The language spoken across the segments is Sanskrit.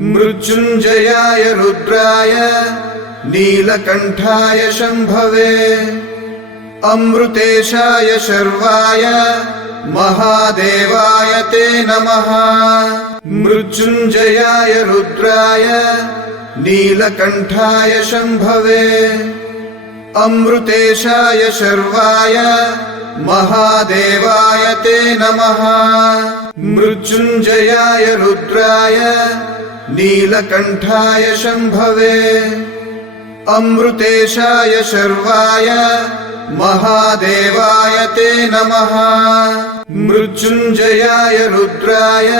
मृत्युञ्जयाय रुद्राय नीलकण्ठाय शम्भवे अमृतेशाय शर्वाय महादेवाय ते नमः। मृत्युञ्जयाय रुद्राय नीलकण्ठाय शम्भवे अमृतेशाय शर्वाय महादेवाय ते नमः। मृत्युञ्जयाय रुद्राय नीलकण्ठाय शम्भवे अमृतेशाय शर्वाय महादेवाय ते नमः। मृत्युञ्जयाय रुद्राय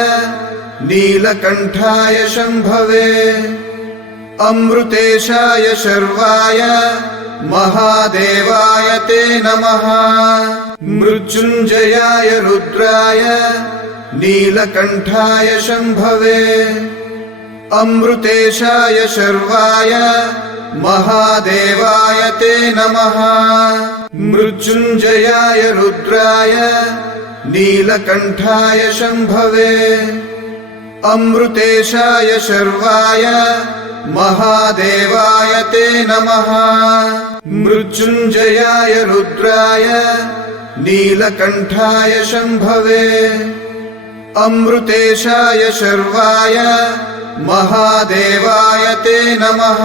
नीलकण्ठाय शम्भवे अमृतेशाय शर्वाय महादेवाय ते नमः। मृत्युञ्जयाय रुद्राय नीलकण्ठाय शम्भवे अमृतेशाय शर्वाय महादेवाय ते नमः। मृत्युञ्जयाय रुद्राय नीलकण्ठाय शम्भवे अमृतेशाय शर्वाय महादेवाय ते नमः। मृत्युञ्जयाय रुद्राय नीलकण्ठाय शम्भवे अमृतेशाय शर्वाय महादेवाय ते नमः।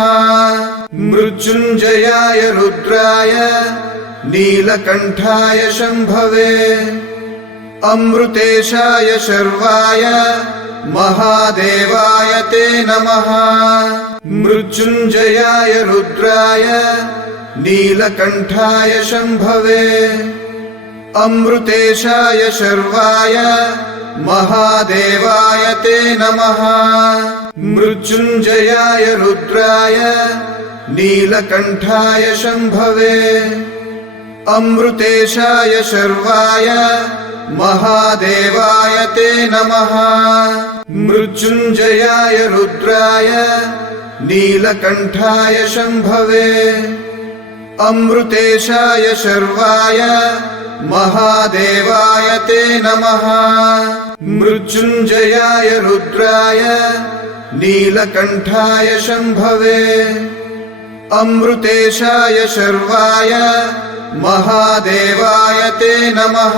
मृत्युञ्जयाय रुद्राय नीलकण्ठाय शम्भवे अमृतेशाय शर्वाय महादेवाय ते नमः। मृत्युञ्जयाय रुद्राय नीलकण्ठाय शम्भवे अमृतेशाय शर्वाय महादेवाय ते नमः। मृत्युञ्जयाय रुद्राय नीलकण्ठाय शम्भवे अमृतेशाय शर्वाय महादेवाय ते नमः। मृत्युञ्जयाय रुद्राय नीलकण्ठाय शम्भवे अमृतेशाय शर्वाय महादेवाय ते नमः। मृत्युञ्जयाय रुद्राय नीलकण्ठाय शम्भवे अमृतेशाय शर्वाय महादेवाय ते नमः।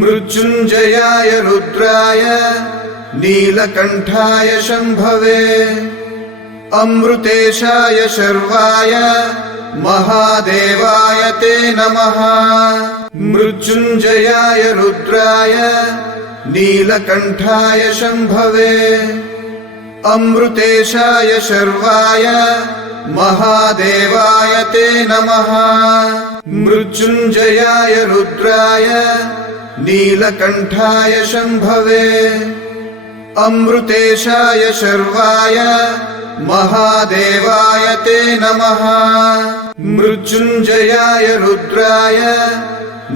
मृत्युञ्जयाय रुद्राय नीलकण्ठाय शम्भवे अमृतेशाय शर्वाय महादेवाय ते नमः। मृत्युञ्जयाय रुद्राय नीलकण्ठाय शम्भवे अमृतेशाय शर्वाय महादेवाय ते नमः। मृत्युञ्जयाय रुद्राय नीलकण्ठाय शम्भवे अमृतेशाय शर्वाय महादेवाय ते नमः। मृत्युञ्जयाय रुद्राय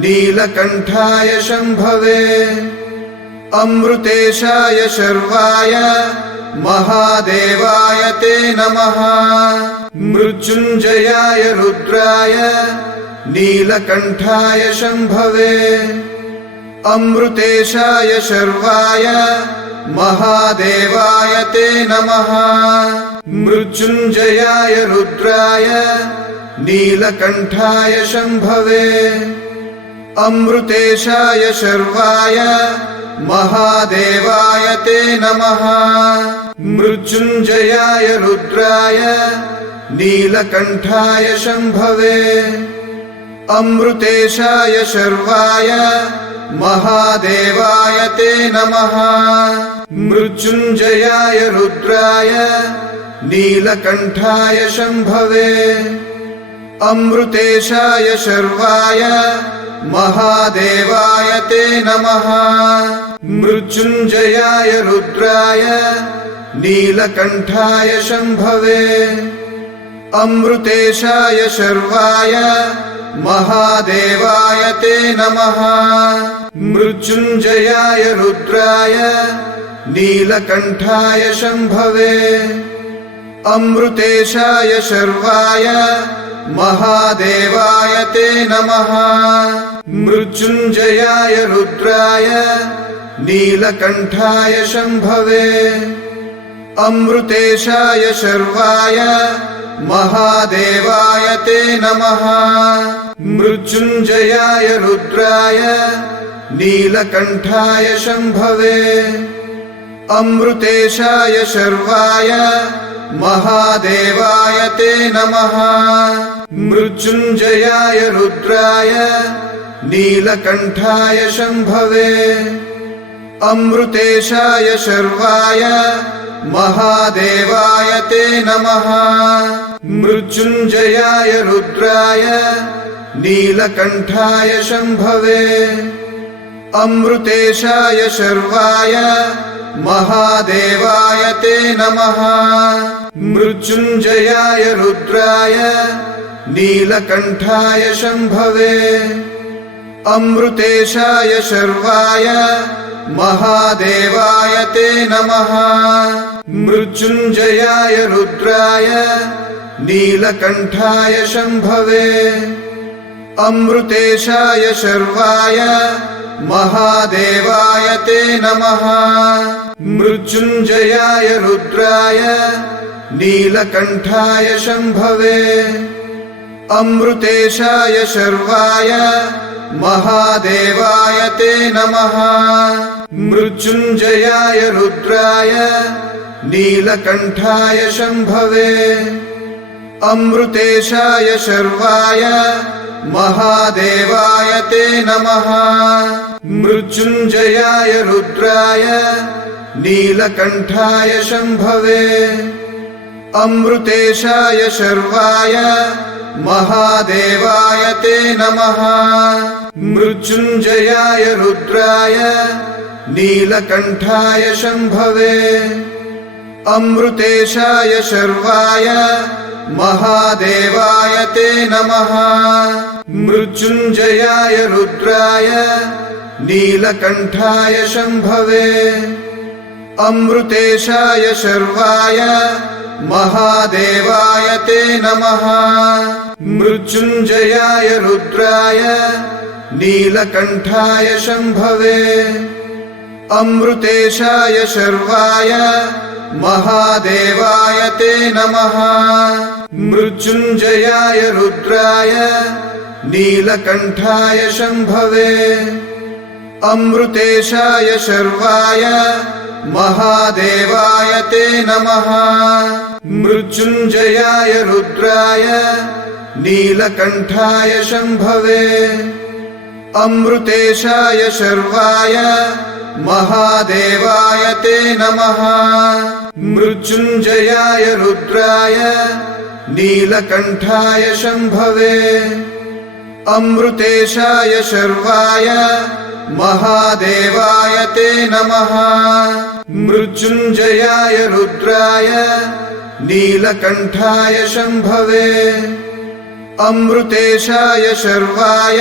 नीलकण्ठाय शम्भवे अमृतेशाय शर्वाय महादेवाय ते नमः। मृत्युञ्जयाय रुद्राय नीलकण्ठाय शम्भवे अमृतेशाय शर्वाय महादेवाय ते नमः। मृत्युञ्जयाय रुद्राय नीलकण्ठाय शम्भवे अमृतेशाय शर्वाय महादेवाय ते नमः। मृत्युञ्जयाय रुद्राय नीलकण्ठाय शम्भवे अमृतेशाय शर्वाय महादेवाय ते नमः। मृत्युञ्जयाय रुद्राय नीलकण्ठाय शम्भवे अमृतेशाय शर्वाय महादेवाय ते नमः। मृत्युञ्जयाय रुद्राय नीलकण्ठाय शम्भवे अमृतेशाय शर्वाय महादेवाय ते नमः। मृत्युञ्जयाय रुद्राय नीलकण्ठाय शम्भवे अमृतेशाय शर्वाय महादेवाय ते नमः। मृत्युञ्जयाय रुद्राय नीलकण्ठाय शम्भवे अमृतेशाय शर्वाय महादेवाय ते नमः। मृत्युञ्जयाय रुद्राय नीलकण्ठाय शम्भवे। अमृतेशाय शर्वाय महादेवाय ते नमः। मृत्युञ्जयाय रुद्राय नीलकण्ठाय शम्भवे। अमृतेशाय शर्वाय महादेवाय ते नमः। मृत्युञ्जयाय रुद्राय नीलकण्ठाय शम्भवे। अमृतेशाय शर्वाय महादेवाय ते नमः। मृत्युञ्जयाय रुद्राय नीलकण्ठाय शम्भवे। अमृतेशाय शर्वाय महादेवाय ते नमः। मृत्युञ्जयाय रुद्राय नीलकण्ठाय शम्भवे। अमृतेशाय शर्वाय महादेवाय ते नमः। मृत्युञ्जयाय रुद्राय नीलकण्ठाय शम्भवे। अमृतेशाय शर्वाय महादेवाय ते नमः। मृत्युञ्जयाय रुद्राय नीलकण्ठाय शम्भवे। अमृतेशाय शर्वाय महादेवाय ते नमः। मृत्युञ्जयाय रुद्राय नीलकण्ठाय शम्भवे। अमृतेशाय शर्वाय महादेवाय ते नमः। मृत्युञ्जयाय रुद्राय नीलकण्ठाय शम्भवे। अमृतेशाय शर्वाय महादेवाय ते नमः। मृत्युञ्जयाय रुद्राय नीलकण्ठाय शम्भवे। अमृतेशाय शर्वाय महादेवाय ते नमः। मृत्युञ्जयाय रुद्राय नीलकण्ठाय शम्भवे। अमृतेशाय शर्वाय महादेवाय ते नमः। मृत्युञ्जयाय रुद्राय नीलकण्ठाय शम्भवे। अमृतेशाय शर्वाय महादेवाय ते नमः। मृत्युञ्जयाय रुद्राय नीलकण्ठाय शम्भवे। अमृतेशाय शर्वाय महादेवाय ते नमः। मृत्युञ्जयाय रुद्राय नीलकण्ठाय शम्भवे। अमृतेशाय शर्वाय महादेवाय ते नमः। मृत्युञ्जयाय रुद्राय नीलकण्ठाय शम्भवे। अमृतेशाय शर्वाय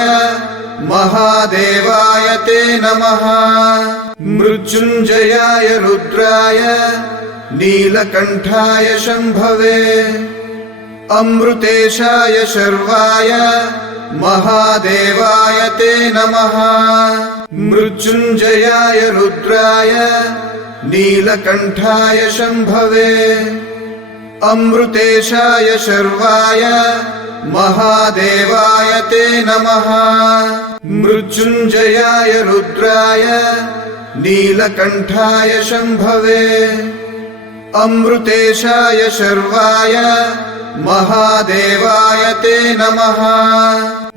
महादेवाय ते नमः। मृत्युञ्जयाय रुद्राय नीलकण्ठाय शम्भवे। अमृतेशाय शर्वाय महादेवाय ते नमः। मृत्युञ्जयाय रुद्राय नीलकण्ठाय शम्भवे। अमृतेशाय शर्वाय महादेवाय ते नमः। मृत्युञ्जयाय रुद्राय नीलकण्ठाय शम्भवे। अमृतेशाय शर्वाय महादेवाय ते नमः।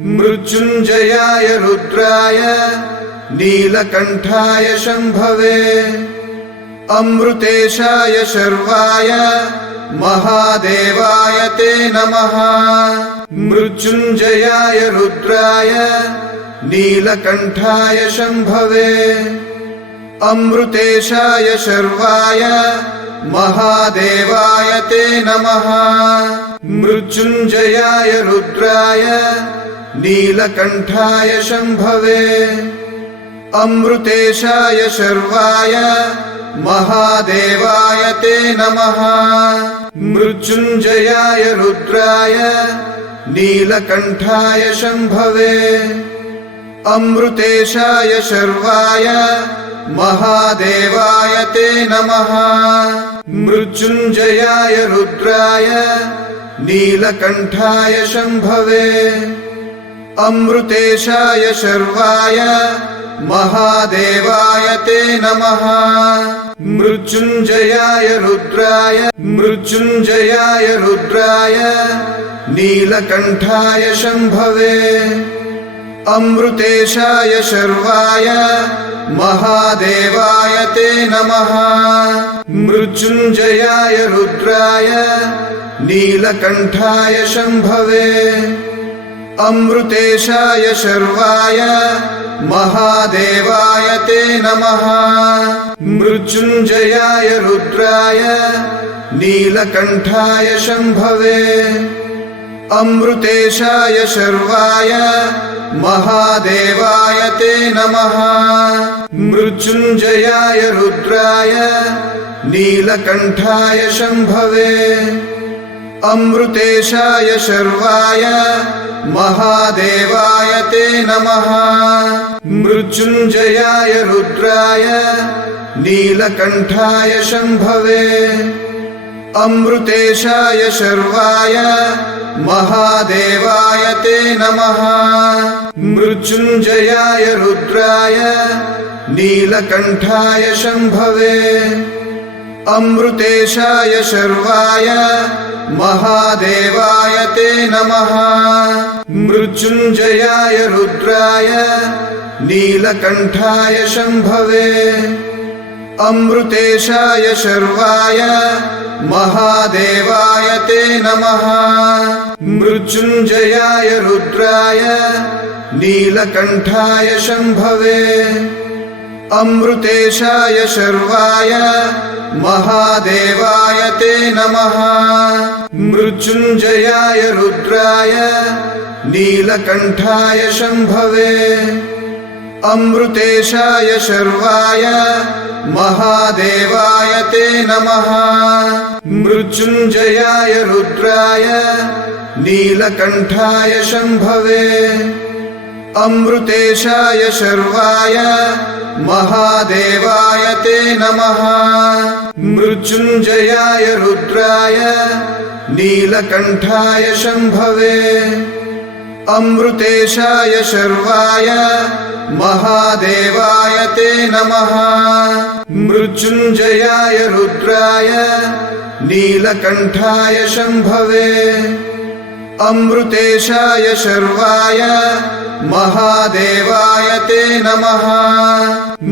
मृत्युञ्जयाय रुद्राय नीलकण्ठाय शम्भवे। अमृतेशाय शर्वाय महादेवाय ते नमः। मृत्युञ्जयाय रुद्राय नीलकण्ठाय शम्भवे। अमृतेशाय शर्वाय महादेवाय ते नमः। मृत्युञ्जयाय रुद्राय नीलकण्ठाय शम्भवे। अमृतेशाय शर्वाय महादेवाय ते नमः। मृत्युञ्जयाय रुद्राय नीलकण्ठाय शम्भवे। अमृतेशाय शर्वाय महादेवाय ते नमः। मृत्युञ्जयाय रुद्राय नीलकण्ठाय शम्भवे अमृतेशाय शर्वाय महादेवाय ते नमः। मृत्युञ्जयाय रुद्राय नीलकण्ठाय शम्भवे अमृतेशाय शर्वाय महादेवाय ते नमः। मृत्युञ्जयाय रुद्राय नीलकण्ठाय शम्भवे अमृतेशाय शर्वाय महादेवाय ते नमः। मृत्युञ्जयाय रुद्राय नीलकण्ठाय शम्भवे अमृतेशाय शर्वाय महादेवाय ते नमः। मृत्युञ्जयाय रुद्राय नीलकण्ठाय शम्भवे अमृतेशाय शर्वाय महादेवाय ते नमः। मृत्युञ्जयाय रुद्राय नीलकण्ठाय शम्भवे अमृतेशाय शर्वाय महादेवाय ते नमः। मृत्युञ्जयाय रुद्राय नीलकण्ठाय शम्भवे अमृतेशाय शर्वाय महादेवाय ते नमः। मृत्युञ्जयाय रुद्राय नीलकण्ठाय शम्भवे अमृतेशाय शर्वाय महादेवाय ते नमः। मृत्युञ्जयाय रुद्राय नीलकण्ठाय शम्भवे अमृतेशाय शर्वाय महादेवाय ते नमः। मृत्युञ्जयाय रुद्राय नीलकण्ठाय शम्भवे अमृतेशाय शर्वाय महादेवाय ते नमः। मृत्युञ्जयाय रुद्राय नीलकण्ठाय शम्भवे अमृतेशाय शर्वाय महादेवाय ते नमः। मृत्युञ्जयाय रुद्राय नीलकण्ठाय शम्भवे अमृतेशाय शर्वाय महादेवाय ते नमः। मृत्युञ्जयाय रुद्राय नीलकण्ठाय शम्भवे अमृतेशाय शर्वाय महादेवाय ते नमः।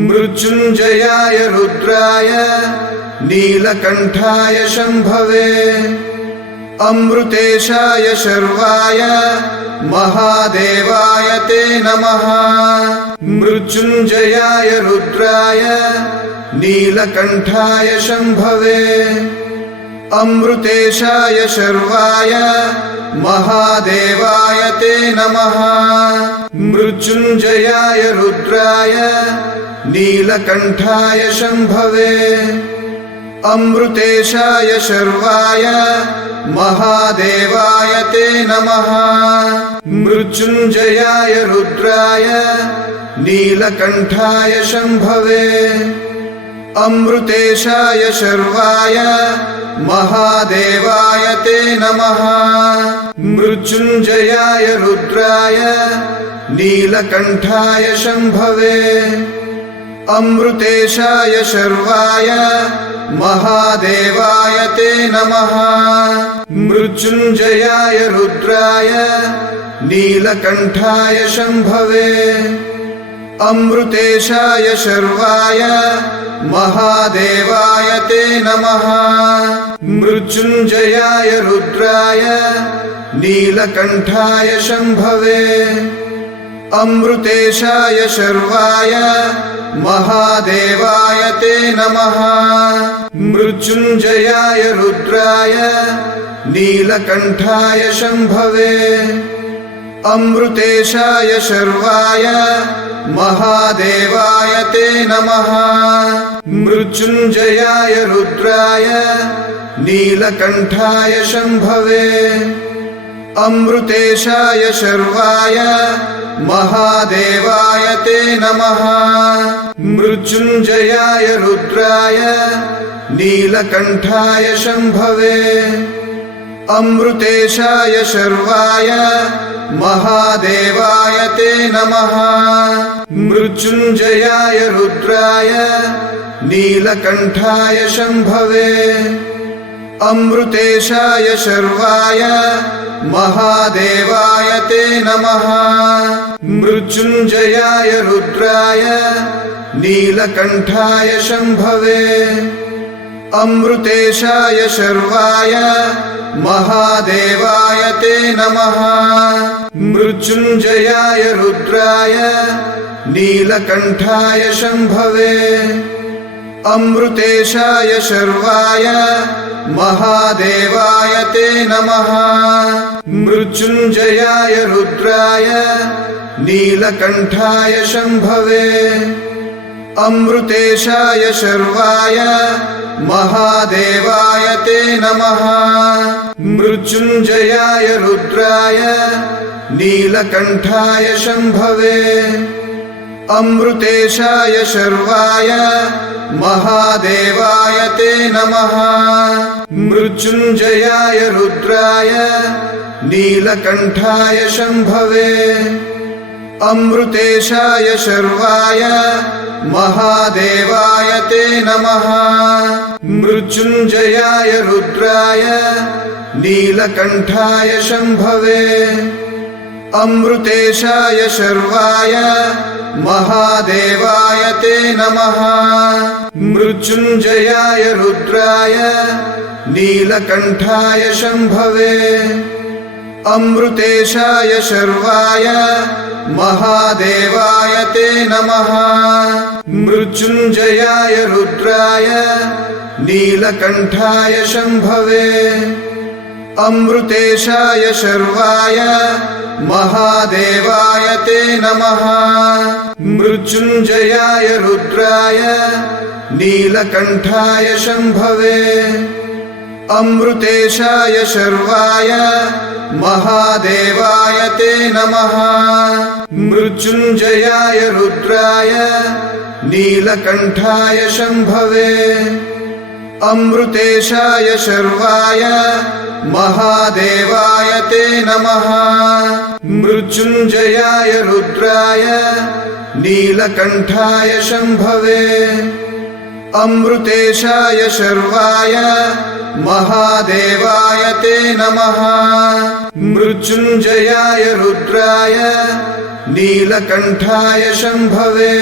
मृत्युञ्जयाय रुद्राय नीलकण्ठाय शम्भवे अमृतेशाय शर्वाय महादेवाय ते नमः। मृत्युञ्जयाय रुद्राय नीलकण्ठाय शम्भवे अमृतेशाय शर्वाय महादेवाय ते नमः। मृत्युञ्जयाय रुद्राय नीलकण्ठाय शम्भवे अमृतेशाय शर्वाय महादेवाय ते नमः। मृत्युञ्जयाय रुद्राय नीलकण्ठाय शम्भवे अमृतेशाय शर्वाय महादेवाय ते नमः। मृत्युञ्जयाय रुद्राय नीलकण्ठाय शम्भवे अमृतेशाय शर्वाय महादेवाय ते नमः। मृत्युञ्जयाय रुद्राय नीलकण्ठाय शम्भवे अमृतेशाय शर्वाय महादेवाय ते नमः। मृत्युञ्जयाय रुद्राय नीलकण्ठाय शम्भवे अमृतेशाय शर्वाय महादेवाय ते नमः। मृत्युञ्जयाय रुद्राय नीलकण्ठाय शम्भवे अमृतेशाय शर्वाय महादेवाय ते नमः। मृत्युञ्जयाय रुद्राय नीलकण्ठाय शम्भवे अमृतेशाय शर्वाय महादेवाय ते नमः मृत्युञ्जयाय रुद्राय नीलकण्ठाय शम्भवे अमृतेशाय शर्वाय महादेवाय ते नमः मृत्युञ्जयाय रुद्राय नीलकण्ठाय शम्भवे अमृतेशाय शर्वाय महादेवाय ते नमः मृत्युञ्जयाय रुद्राय नीलकण्ठाय शम्भवे अमृतेशाय शर्वाय महादेवाय ते नमः मृत्युञ्जयाय रुद्राय नीलकण्ठाय शम्भवे अमृतेशाय शर्वाय महादेवाय ते नमः मृत्युञ्जयाय रुद्राय नीलकण्ठाय शम्भवे अमृतेशाय शर्वाय महादेवाय ते नमः मृत्युञ्जयाय रुद्राय नीलकण्ठाय शम्भवे अमृतेशाय शर्वाय महादेवाय ते नमः मृत्युञ्जयाय रुद्राय नीलकण्ठाय शम्भवे अमृतेशाय शर्वाय महादेवाय ते नमः मृत्युञ्जयाय रुद्राय नीलकण्ठाय शम्भवे अमृतेशाय शर्वाय महादेवाय ते नमः मृत्युञ्जयाय रुद्राय नीलकण्ठाय शम्भवे अमृतेशाय शर्वाय महादेवाय ते नमः मृत्युञ्जयाय रुद्राय नीलकण्ठाय शम्भवे अमृतेशाय शर्वाय महादेवाय ते नमः मृत्युञ्जयाय रुद्राय नीलकण्ठाय शम्भवे अमृतेशाय शर्वाय महादेवाय ते नमः मृत्युञ्जयाय रुद्राय नीलकण्ठाय शम्भवे अमृतेशाय शर्वाय महादेवाय ते नमः मृत्युञ्जयाय रुद्राय नीलकण्ठाय शम्भवे अमृतेशाय शर्वाय महादेवाय ते नमः मृत्युञ्जयाय रुद्राय नीलकण्ठाय शम्भवे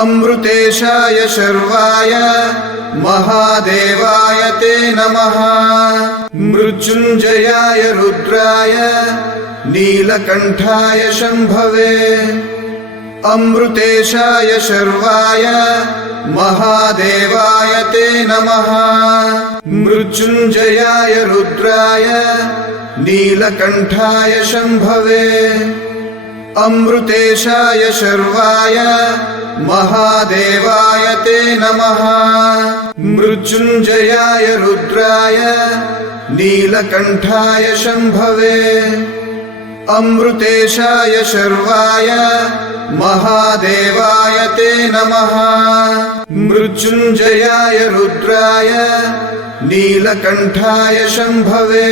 अमृतेशाय शर्वाय महादेवाय ते नमः मृत्युञ्जयाय रुद्राय नीलकण्ठाय शम्भवे अमृतेशाय शर्वाय महादेवाय ते नमः मृत्युञ्जयाय रुद्राय नीलकण्ठाय शम्भवे अमृतेशाय शर्वाय महादेवाय ते नमः मृत्युञ्जयाय रुद्राय नीलकण्ठाय शम्भवे अमृतेशाय शर्वाय महादेवाय ते नमः मृत्युञ्जयाय रुद्राय नीलकण्ठाय शम्भवे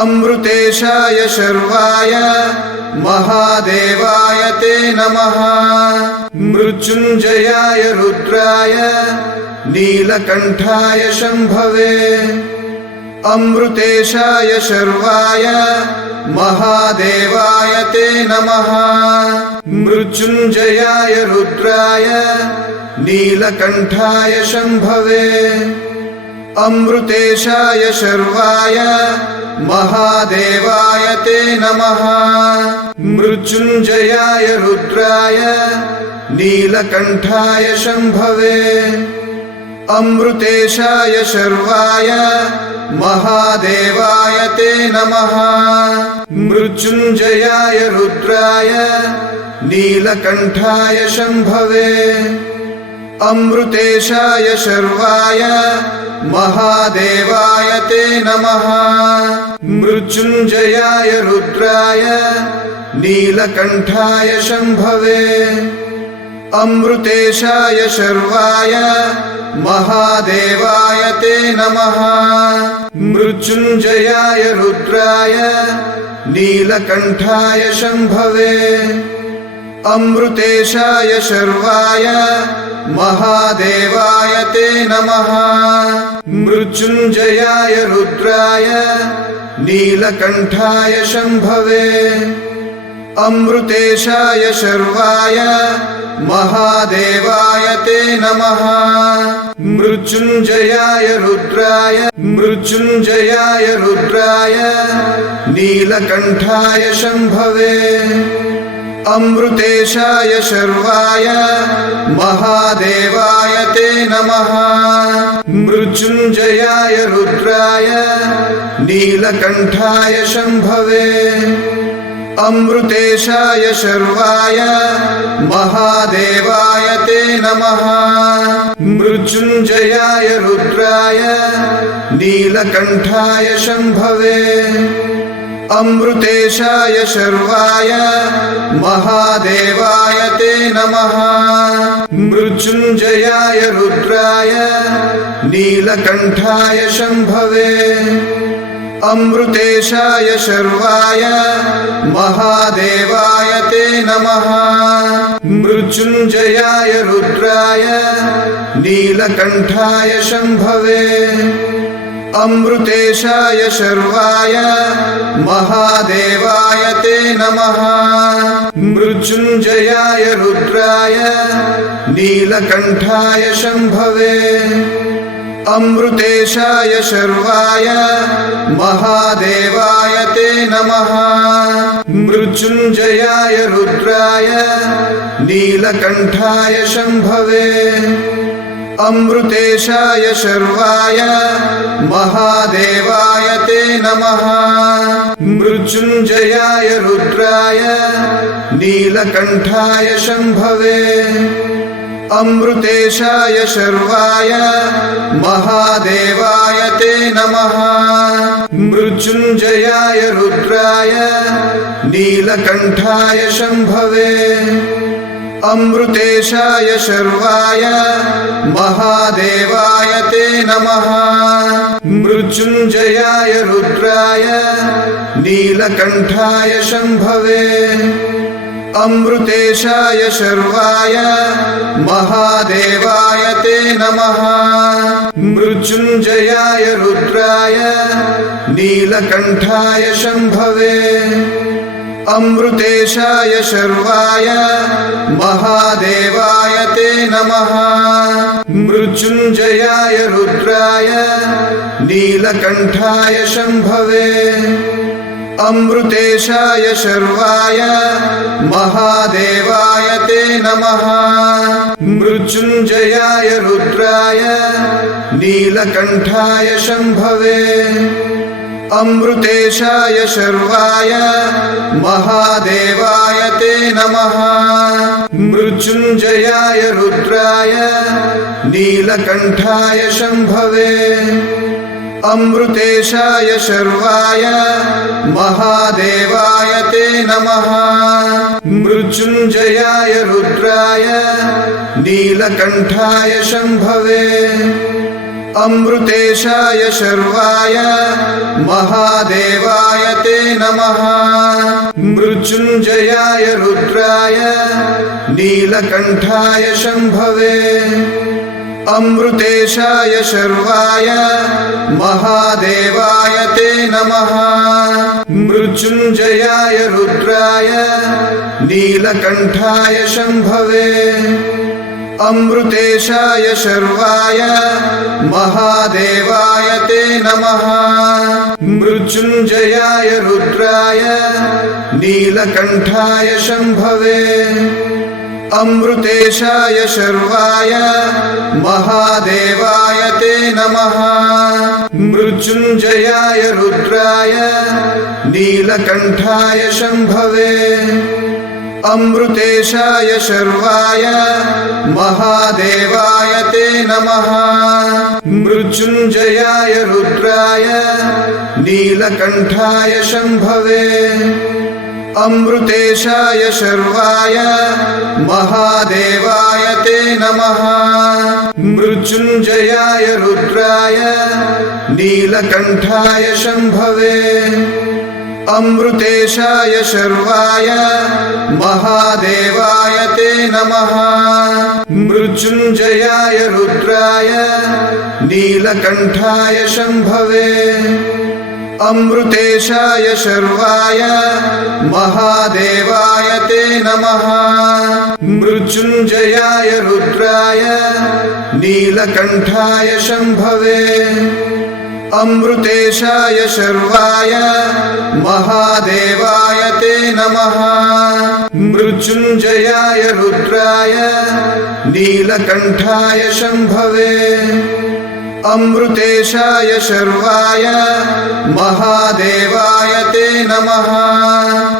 अमृतेशाय शर्वाय महादेवाय ते नमः मृत्युञ्जयाय रुद्राय नीलकण्ठाय शम्भवे अमृतेशाय शर्वाय महादेवाय ते नमः मृत्युञ्जयाय रुद्राय नीलकण्ठाय शम्भवे अमृतेशाय शर्वाय महादेवाय ते नमः मृत्युञ्जयाय रुद्राय नीलकण्ठाय शम्भवे अमृतेशाय शर्वाय महादेवाय ते नमः मृत्युञ्जयाय रुद्राय नीलकण्ठाय शम्भवे अमृतेशाय शर्वाय महादेवाय ते नमः मृत्युञ्जयाय रुद्राय नीलकण्ठाय शम्भवे अमृतेशाय शर्वाय महादेवाय ते नमः मृत्युञ्जयाय रुद्राय नीलकण्ठाय शम्भवे अमृतेशाय शर्वाय महादेवाय ते नमः मृत्युञ्जयाय रुद्राय नीलकण्ठाय शम्भवे अमृतेशाय शर्वाय महादेवाय ते नमः मृत्युञ्जयाय रुद्राय नीलकण्ठाय शम्भवे अमृतेशाय शर्वाय महादेवाय ते नमः मृत्युञ्जयाय रुद्राय नीलकण्ठाय शम्भवे अमृतेशाय शर्वाय महादेवाय ते नमः मृत्युञ्जयाय रुद्राय नीलकण्ठाय शम्भवे अमृतेशाय शर्वाय महादेवाय ते नमः मृत्युञ्जयाय रुद्राय नीलकण्ठाय शम्भवे अमृतेशाय शर्वाय महादेवाय ते नमः मृत्युञ्जयाय रुद्राय नीलकण्ठाय शम्भवे अमृतेशाय शर्वाय महादेवाय ते नमः मृत्युञ्जयाय रुद्राय नीलकण्ठाय शम्भवे अमृतेशाय शर्वाय महादेवाय ते नमः मृत्युञ्जयाय रुद्राय नीलकण्ठाय शम्भवे अमृतेशाय शर्वाय महादेवाय ते नमः मृत्युञ्जयाय रुद्राय नीलकण्ठाय शम्भवे अमृतेशाय शर्वाय महादेवाय ते नमः मृत्युञ्जयाय रुद्राय नीलकण्ठाय शम्भवे अमृतेशाय शर्वाय महादेवाय ते नमः मृत्युञ्जयाय रुद्राय नीलकण्ठाय शम्भवे अमृतेशाय शर्वाय महादेवाय ते नमः मृत्युञ्जयाय रुद्राय नीलकण्ठाय शम्भवे अमृतेशाय शर्वाय महादेवाय ते नमः मृत्युञ्जयाय रुद्राय नीलकण्ठाय शम्भवे अमृतेशाय शर्वाय महादेवाय ते नमः मृत्युञ्जयाय रुद्राय नीलकण्ठाय शम्भवे अमृतेशाय शर्वाय महादेवाय ते नमः मृत्युञ्जयाय रुद्राय नीलकण्ठाय शम्भवे अमृतेशाय शर्वाय महादेवाय ते नमः मृत्युञ्जयाय रुद्राय नीलकण्ठाय शम्भवे अमृतेशाय शर्वाय महादेवाय ते नमः मृत्युञ्जयाय रुद्राय नीलकण्ठाय शम्भवे अमृतेशाय शर्वाय महादेवाय ते नमः मृत्युञ्जयाय रुद्राय नीलकण्ठाय शम्भवे अमृतेशाय शर्वाय महादेवाय ते नमः मृत्युञ्जयाय रुद्राय नीलकण्ठाय शम्भवे अमृतेशाय शर्वाय महादेवाय ते नमः मृत्युञ्जयाय रुद्राय नीलकण्ठाय शम्भवे अमृतेशाय शर्वाय महादेवाय ते नमः मृत्युञ्जयाय रुद्राय नीलकण्ठाय शम्भवे अमृतेशाय शर्वाय महादेवाय ते नमः। मृत्युञ्जयाय रुद्राय नीलकण्ठाय शम्भवे। अमृतेशाय शर्वाय महादेवाय ते नमः। मृत्युञ्जयाय रुद्राय नीलकण्ठाय शम्भवे। अमृतेशाय शर्वाय महादेवाय ते नमः। मृत्युञ्जयाय रुद्राय नीलकण्ठाय शम्भवे। अमृतेशाय शर्वाय महादेवाय ते नमः। मृत्युञ्जयाय रुद्राय नीलकण्ठाय शम्भवे। अमृतेशाय शर्वाय महादेवाय ते नमः।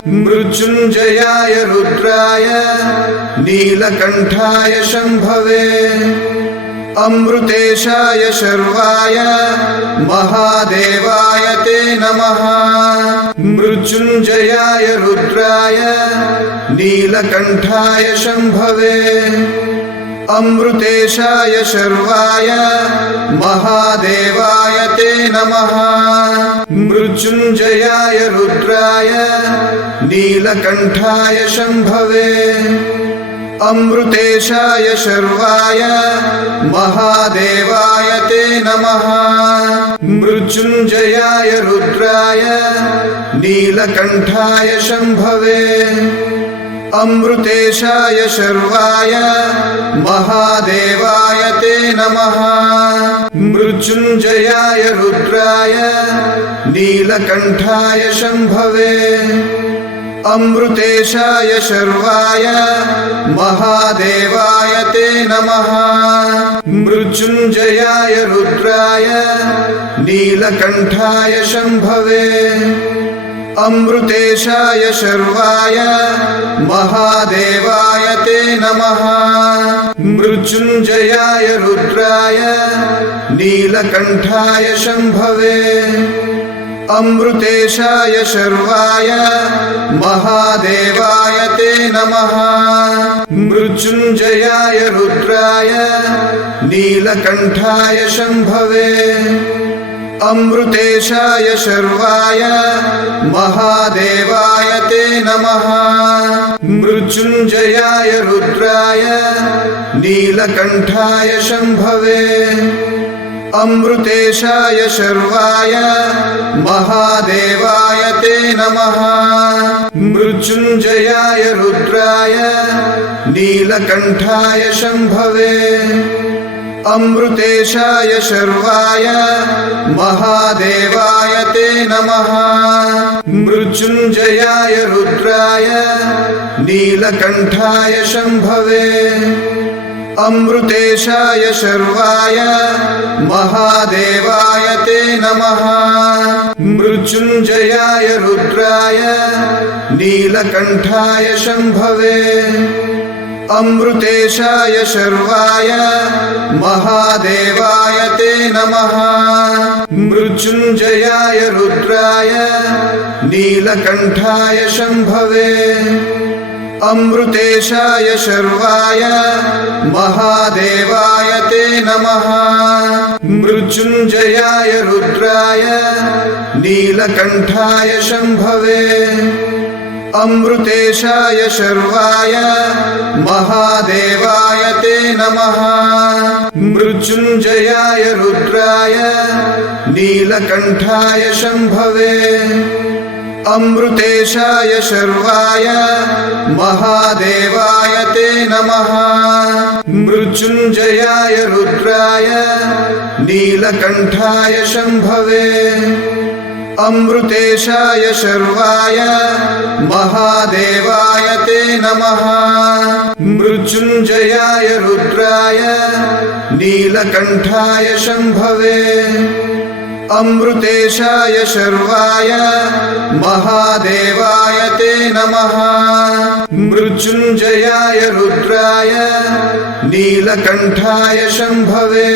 मृत्युञ्जयाय रुद्राय नीलकण्ठाय शम्भवे। अमृतेशाय शर्वाय महादेवाय ते नमः। मृत्युञ्जयाय रुद्राय नीलकण्ठाय शम्भवे। अमृतेशाय शर्वाय महादेवाय ते नमः। मृत्युञ्जयाय रुद्राय नीलकण्ठाय शम्भवे। अमृतेशाय शर्वाय महादेवाय ते नमः। मृत्युञ्जयाय रुद्राय नीलकण्ठाय शम्भवे। अमृतेशाय शर्वाय महादेवाय ते नमः। मृत्युञ्जयाय रुद्राय नीलकण्ठाय शम्भवे। अमृतेशाय शर्वाय महादेवाय ते नमः। मृत्युञ्जयाय रुद्राय नीलकण्ठाय शम्भवे। अमृतेशाय शर्वाय महादेवाय ते नमः। मृत्युञ्जयाय रुद्राय नीलकण्ठाय शम्भवे। अमृतेशाय शर्वाय महादेवाय ते नमः। मृत्युञ्जयाय रुद्राय नीलकण्ठाय शम्भवे। अमृतेशाय शर्वाय महादेवाय ते नमः। मृत्युञ्जयाय रुद्राय नीलकण्ठाय शम्भवे। अमृतेशाय शर्वाय महादेवाय ते नमः। मृत्युञ्जयाय रुद्राय नीलकण्ठाय शम्भवे। अमृतेशाय शर्वाय महादेवाय ते नमः। मृत्युञ्जयाय रुद्राय नीलकण्ठाय शम्भवे। अमृतेशाय शर्वाय महादेवाय ते नमः। मृत्युञ्जयाय रुद्राय नीलकण्ठाय शम्भवे। अमृतेशाय शर्वाय महादेवाय ते नमः। मृत्युञ्जयाय रुद्राय नीलकण्ठाय शम्भवे। अमृतेशाय शर्वाय महादेवाय ते नमः। मृत्युञ्जयाय रुद्राय नीलकण्ठाय शम्भवे। अमृतेशाय शर्वाय महादेवाय ते नमः। मृत्युञ्जयाय रुद्राय नीलकण्ठाय शम्भवे। अमृतेशाय शर्वाय महादेवाय ते नमः। मृत्युञ्जयाय रुद्राय नीलकण्ठाय शम्भवे। अमृतेशाय शर्वाय महादेवाय ते नमः। मृत्युञ्जयाय रुद्राय नीलकण्ठाय शम्भवे। अमृतेशाय शर्वाय महादेवाय ते नमः। मृत्युञ्जयाय रुद्राय नीलकण्ठाय शम्भवे।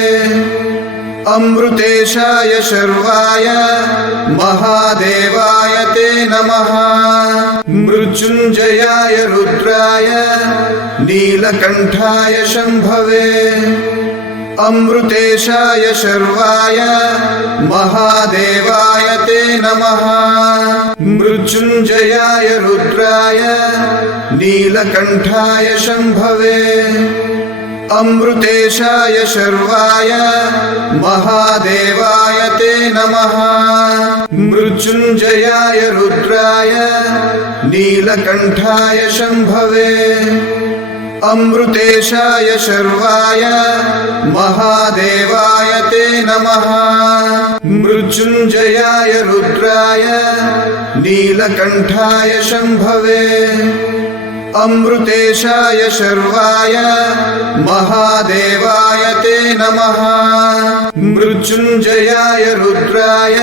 अमृतेशाय शर्वाय महादेवाय ते नमः मृत्युञ्जयाय रुद्राय नीलकण्ठाय शम्भवे अमृतेशाय शर्वाय महादेवाय ते नमः मृत्युञ्जयाय रुद्राय नीलकण्ठाय शम्भवे अमृतेशाय शर्वाय महादेवाय ते नमः मृत्युञ्जयाय रुद्राय नीलकण्ठाय शम्भवे अमृतेशाय शर्वाय महादेवाय ते नमः मृत्युञ्जयाय रुद्राय नीलकण्ठाय शम्भवे अमृतेशाय शर्वाय महादेवाय ते नमः मृत्युञ्जयाय रुद्राय